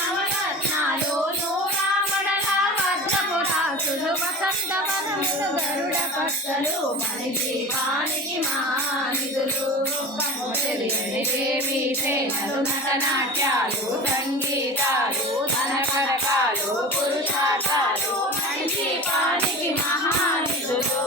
నవరత్నాలు నూరామడల వజ్రపురాసులు వసంతవనములు గరుడ పట్టలు మణిదీపానికి మహానిధులు తెలియని దేవి సేనలు నటనాట్యాలు సంగీతాలు ధనకరకాలు పురుషార్థాలు మణిదీపానికి మహానిధులు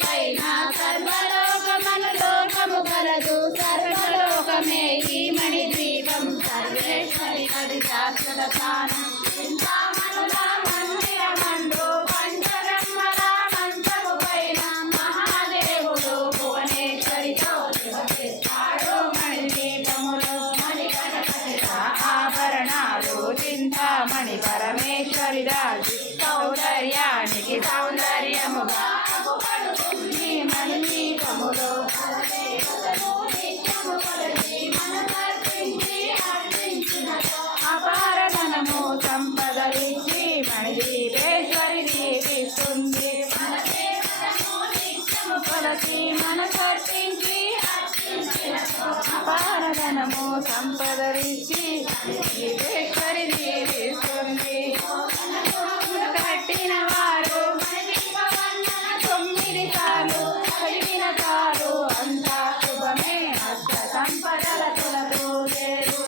పైన సర్వలోకమను లోకము గలదు సర్వలోకమే ఈ మణి దీపం సర్వేశ్వరి అది శాశ్వత స్థానం చింతామణుల మందిరమందు పంచబ్రహ్మల మంచము పైన మహాదేవుడు భువనేశ్వరితో నివసిస్తాడు మణి దీపములో మణికరకటిత ఆభరణాలు చింతామణి పరమేశ్వరి రాజు సౌందర్యానికి సౌందర్యముగా మణిదీపములో అపారధనము సంపదలిచ్చి మణిదీపేశ్వరి దీపిస్తుంది కొలసి మనసర్పించి అపారధనము సంపదలిచ్చి దీపేశ్వరి